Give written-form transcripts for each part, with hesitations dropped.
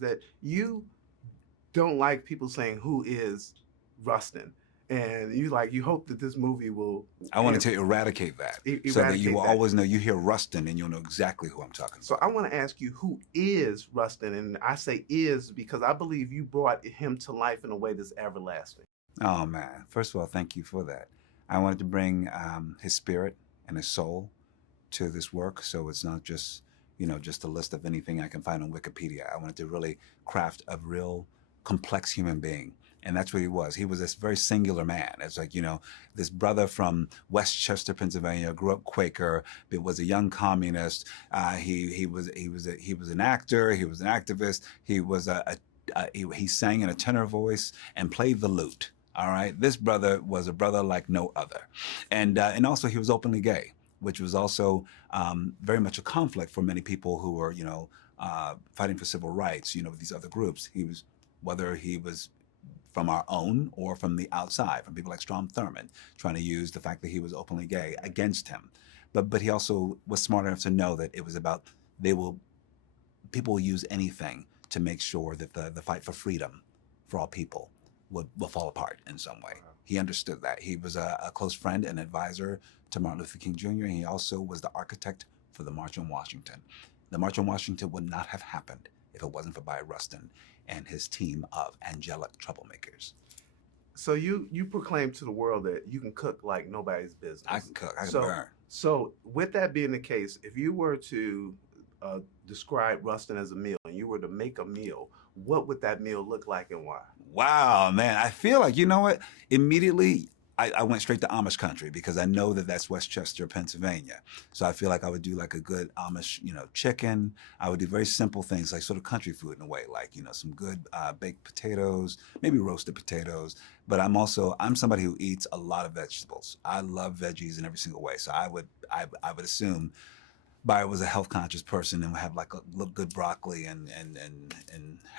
that you don't like people saying who is Rustin, and you hope that this movie will I wanted to eradicate that so that you eradicate will that. always know you hear Rustin and you'll know exactly who I'm talking So about. I want to ask you, who is Rustin? And I say is because I believe you brought him to life in a way that's everlasting. Oh man! First of all, thank you for that. I wanted to bring his spirit and his soul to this work, so it's not just just a list of anything I can find on Wikipedia. I wanted to really craft a real complex human being, and that's what he was. He was this very singular man. It's like this brother from Westchester, Pennsylvania, grew up Quaker, but was a young communist. He was an actor. He was an activist. He was he sang in a tenor voice and played the lute. All right, this brother was a brother like no other, and also he was openly gay, which was also very much a conflict for many people who were fighting for civil rights. With these other groups, whether he was from our own or from the outside, from people like Strom Thurmond, trying to use the fact that he was openly gay against him. But he also was smart enough to know that it was about people will use anything to make sure that the fight for freedom for all people will fall apart in some way. He understood that. He was a close friend and advisor to Martin Luther King Jr., and he also was the architect for the March on Washington. The March on Washington would not have happened if it wasn't for Bayard Rustin and his team of angelic troublemakers. So you proclaim to the world that you can cook like nobody's business. I can cook. I can burn. So with that being the case, if you were to describe Rustin as a meal and you were to make a meal, what would that meal look like and why? Wow, man. I feel like, you know what? Immediately, I went straight to Amish country because I know that that's Westchester, Pennsylvania. So I feel like I would do like a good Amish, chicken. I would do very simple things like sort of country food in a way, like, some good baked potatoes, maybe roasted potatoes. But I'm somebody who eats a lot of vegetables. I love veggies in every single way. So I would assume Bayard was a health conscious person and would have like a good broccoli and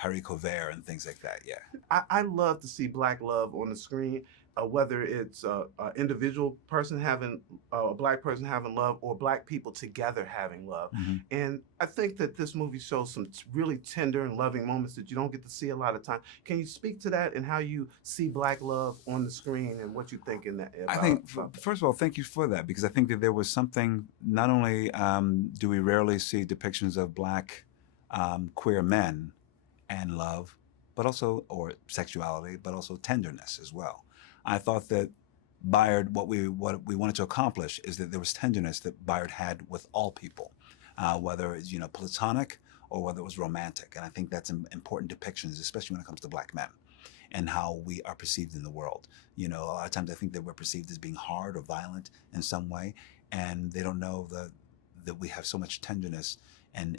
haricot vert and things like that. Yeah. I love to see Black love on the screen, whether it's an individual person having a Black person having love or Black people together having love. Mm-hmm. And I think that this movie shows some really tender and loving moments that you don't get to see a lot of time. Can you speak to that and how you see Black love on the screen and what you think in that? I think, first of all, thank you for that, because I think that there was something, not only do we rarely see depictions of Black queer men and love, but also, or sexuality, but also tenderness as well. I thought that Bayard, what we wanted to accomplish is that there was tenderness that Bayard had with all people, whether it's platonic or whether it was romantic. And I think that's important depictions, especially when it comes to Black men and how we are perceived in the world. A lot of times I think that we're perceived as being hard or violent in some way, and they don't know that we have so much tenderness and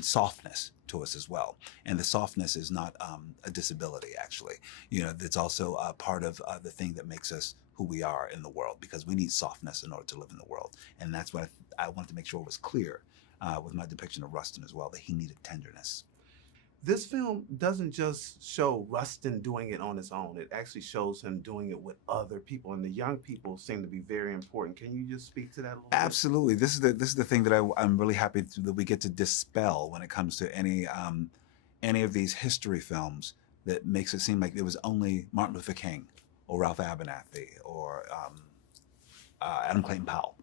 softness to us as well. And the softness is not a disability, actually. It's also a part of the thing that makes us who we are in the world, because we need softness in order to live in the world. And that's what I wanted to make sure was clear with my depiction of Rustin as well, that he needed tenderness. This film doesn't just show Rustin doing it on his own. It actually shows him doing it with other people, and the young people seem to be very important. Can you just speak to that a little Absolutely. Bit? This is the thing that I'm really happy that we get to dispel when it comes to any of these history films that makes it seem like it was only Martin Luther King or Ralph Abernathy or Adam Clayton Powell.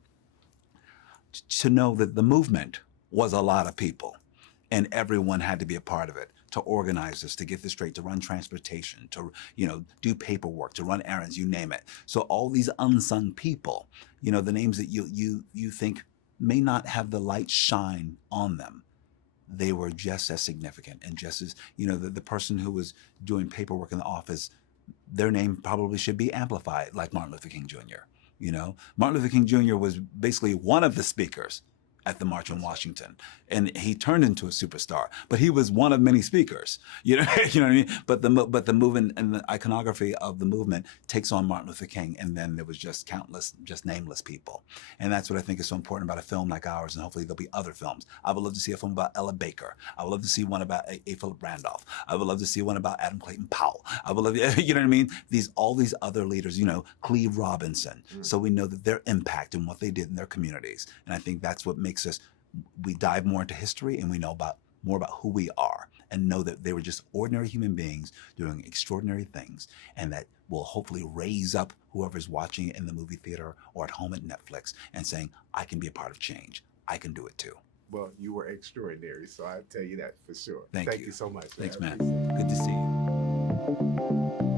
To know that the movement was a lot of people, and everyone had to be a part of it, to organize this, to get this straight, to run transportation, to do paperwork, to run errands, you name it. So all these unsung people, the names that you think may not have the light shine on them, they were just as significant, and just as the person who was doing paperwork in the office, their name probably should be amplified, like Martin Luther King Jr. Martin Luther King Jr. was basically one of the speakers at the March on Washington, and he turned into a superstar. But he was one of many speakers. You know what I mean? But the movement and the iconography of the movement takes on Martin Luther King, and then there was just countless, just nameless people. And that's what I think is so important about a film like ours, and hopefully there'll be other films. I would love to see a film about Ella Baker. I would love to see one about A. Philip Randolph. I would love to see one about Adam Clayton Powell. I would love, you know what I mean? All these other leaders, Cleve Robinson. So we know that their impact and what they did in their communities. And I think that's what makes us, we dive more into history, and we know more about who we are. and know that they were just ordinary human beings doing extraordinary things, and that will hopefully raise up whoever's watching it in the movie theater or at home at Netflix and saying, I can be a part of change. I can do it too. Well, you were extraordinary, so I tell you that for sure. Thank you so much. Thanks, man. man. Good to see you.